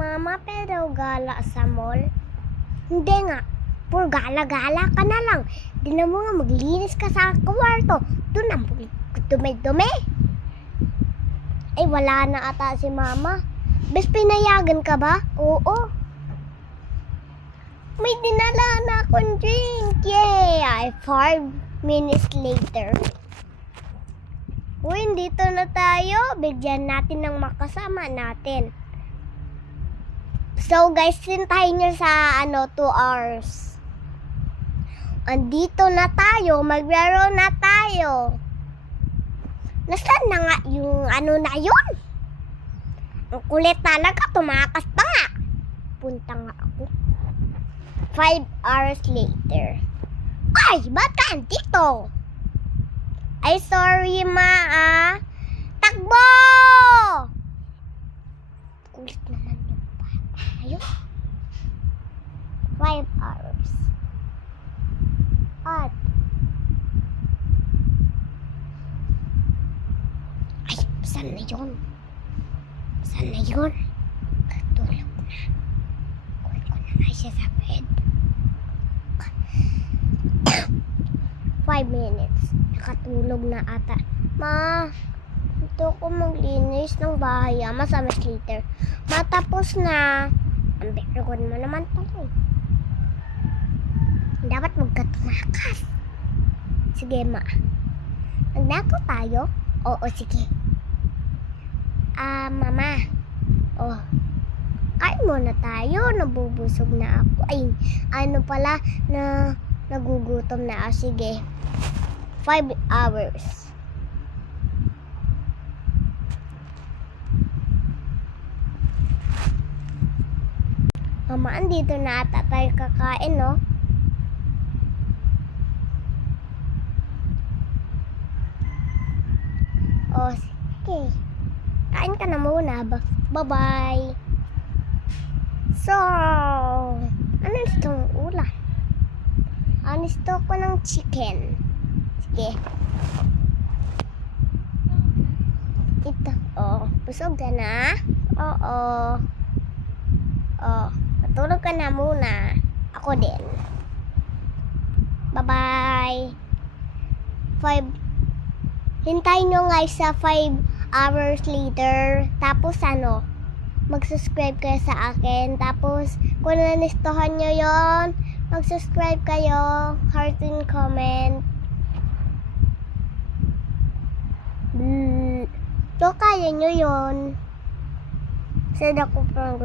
Mama, pero gala sa mall? Hindi nga. Pur gala-gala ka na lang. Di na mo nga maglinis ka sa kwarto. Doon ang dumi-dumi. Ay, wala na ata si Mama. Bes, pinayagan ka ba? Oo. May dinala na akong drink. Yay! 5 minutes later. Uy, dito na tayo. Bigyan natin ng makasama natin. So guys, sintahin nyo sa 2 hours. Andito na tayo. Maglaro na tayo. Nasaan na nga yung na yun? Ang kulit talaga. Tumakas pa nga. Punta nga ako. 5 hours later. Ay, ba't ka andito? Ay, sorry ma. Takbo! Kulit naman yung bata. Ayun. 5 hours. At ay, saan na yun? Saan na yun? Katulog na. Kulit ko na nga siya sa bed. 5 minutes. Nakatulog na ata. Ma, ito ko maglinis ng bahay. Masamas later. Matapos na. Ang berogon mo naman to. Dapat magkatumakas. Sige, ma. Magnako tayo? Oo, sige. Mama. Oh. Kain muna tayo. Nabubusog na ako. Ay, pala na nagugutom na ako. Sige. 5 hours. Mama, andito na ata tayo kakain, no? Oh, sige. Kain ka na muna. Bye-bye. So, ano itong ulam? Gusto ko ng chicken. Sige. Ito. Oh, busog ka na? Oo. Oh, matulog ka na muna. Ako din. Bye-bye. 5. Hintayin nyo guys sa 5 hours later. Tapos mag-subscribe kayo sa akin. Tapos, kung nanistuhan nyo yon, mag-subscribe kayo. Heart and comment. So, kaya nyo yon. Sada ko pang